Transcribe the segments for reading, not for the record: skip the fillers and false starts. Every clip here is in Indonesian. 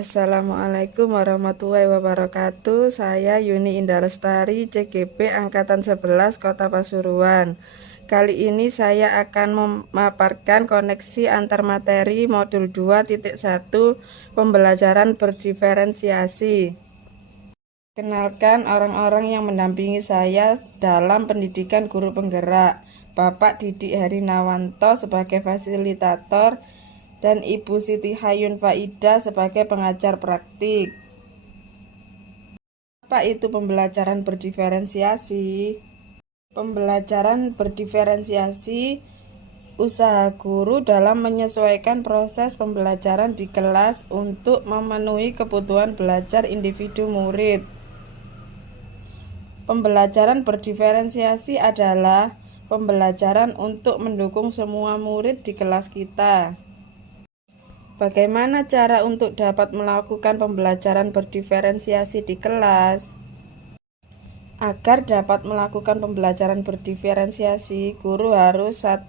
Assalamualaikum warahmatullahi wabarakatuh. Saya Yuni Indah Lestari, CGP Angkatan 11 Kota Pasuruan. Kali ini saya akan memaparkan koneksi antar materi modul 2.1 pembelajaran berdiferensiasi. Kenalkan orang-orang yang mendampingi saya dalam pendidikan guru penggerak. Bapak Didik Herinawanto sebagai fasilitator dan Ibu Siti Hayun Faida sebagai pengajar praktik. Apa itu pembelajaran berdiferensiasi? Pembelajaran berdiferensiasi usaha guru dalam menyesuaikan proses pembelajaran di kelas untuk memenuhi kebutuhan belajar individu murid. Pembelajaran berdiferensiasi adalah pembelajaran untuk mendukung semua murid di kelas kita. Bagaimana cara untuk dapat melakukan pembelajaran berdiferensiasi di kelas? Agar dapat melakukan pembelajaran berdiferensiasi, guru harus 1.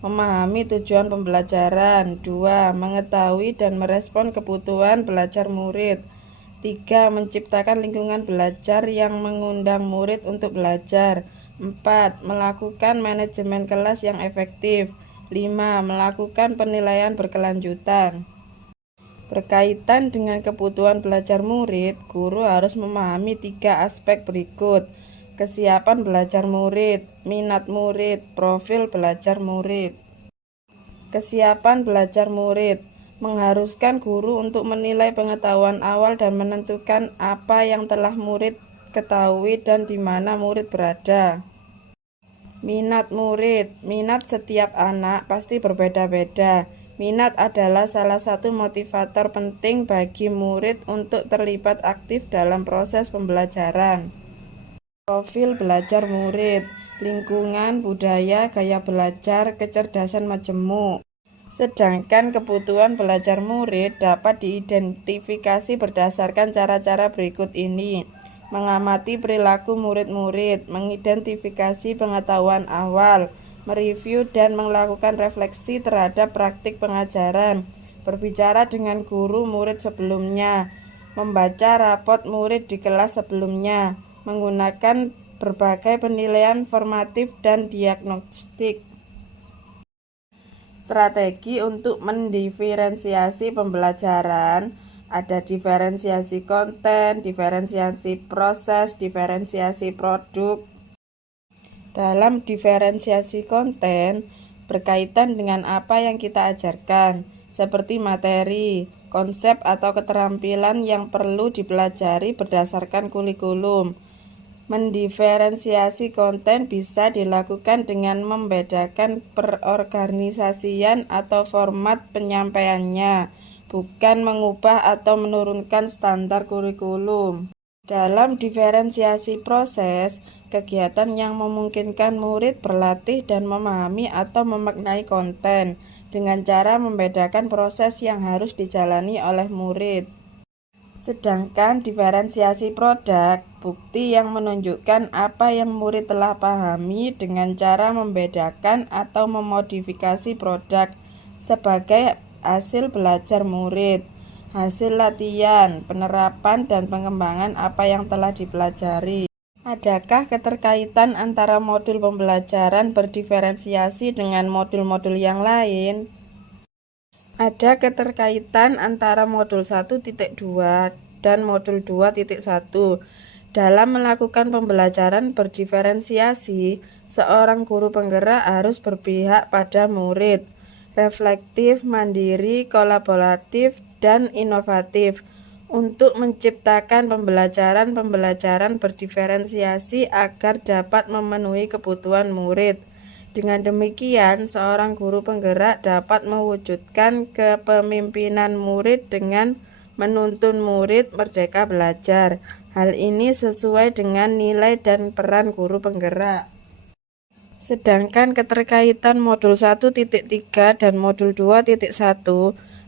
Memahami tujuan pembelajaran. 2. Mengetahui dan merespon kebutuhan belajar murid. 3. Menciptakan lingkungan belajar yang mengundang murid untuk belajar. 4. Melakukan manajemen kelas yang efektif. 5. Melakukan penilaian berkelanjutan. Berkaitan dengan kebutuhan belajar murid, guru harus memahami 3 aspek berikut: kesiapan belajar murid, minat murid, profil belajar murid. Kesiapan belajar murid mengharuskan guru untuk menilai pengetahuan awal dan menentukan apa yang telah murid ketahui dan di mana murid berada. Minat murid. Minat setiap anak pasti berbeda-beda. Minat adalah salah satu motivator penting bagi murid untuk terlibat aktif dalam proses pembelajaran. Profil belajar murid. Lingkungan, budaya, gaya belajar, kecerdasan majemuk. Sedangkan kebutuhan belajar murid dapat diidentifikasi berdasarkan cara-cara berikut ini: mengamati perilaku murid-murid, mengidentifikasi pengetahuan awal, mereview dan melakukan refleksi terhadap praktik pengajaran, berbicara dengan guru murid sebelumnya, membaca rapot murid di kelas sebelumnya, menggunakan berbagai penilaian formatif dan diagnostik. Strategi untuk mendiferensiasi pembelajaran ada diferensiasi konten, diferensiasi proses, diferensiasi produk. Dalam diferensiasi konten, berkaitan dengan apa yang kita ajarkan, seperti materi, konsep atau keterampilan yang perlu dipelajari berdasarkan kurikulum. Mendiferensiasi konten bisa dilakukan dengan membedakan perorganisasian atau format penyampaiannya, bukan mengubah atau menurunkan standar kurikulum. Dalam diferensiasi proses, kegiatan yang memungkinkan murid berlatih dan memahami atau memaknai konten dengan cara membedakan proses yang harus dijalani oleh murid. Sedangkan diferensiasi produk, bukti yang menunjukkan apa yang murid telah pahami dengan cara membedakan atau memodifikasi produk sebagai hasil belajar murid, hasil latihan, penerapan dan pengembangan apa yang telah dipelajari. Adakah keterkaitan antara modul pembelajaran berdiferensiasi dengan modul-modul yang lain? Ada keterkaitan antara modul 1.2 dan modul 2.1. Dalam melakukan pembelajaran berdiferensiasi, seorang guru penggerak harus berpihak pada murid, reflektif, mandiri, kolaboratif, dan inovatif untuk menciptakan pembelajaran berdiferensiasi agar dapat memenuhi kebutuhan murid. Dengan demikian, seorang guru penggerak dapat mewujudkan kepemimpinan murid dengan menuntun murid merdeka belajar. Hal ini sesuai dengan nilai dan peran guru penggerak. Sedangkan keterkaitan modul 1.3 dan modul 2.1,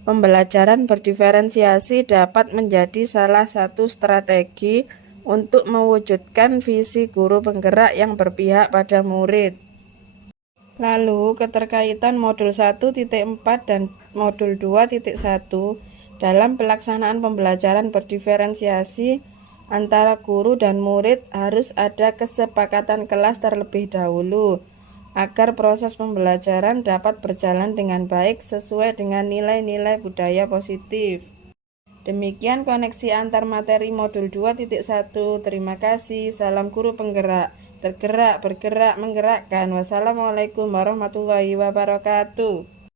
pembelajaran berdiferensiasi dapat menjadi salah satu strategi untuk mewujudkan visi guru penggerak yang berpihak pada murid. Lalu, keterkaitan modul 1.4 dan modul 2.1 Dalam pelaksanaan pembelajaran berdiferensiasi antara guru dan murid harus ada kesepakatan kelas terlebih dahulu agar proses pembelajaran dapat berjalan dengan baik sesuai dengan nilai-nilai budaya positif. Demikian koneksi antar materi modul 2.1. Terima kasih. Salam guru penggerak. Tergerak, bergerak, menggerakkan. Wassalamualaikum warahmatullahi wabarakatuh.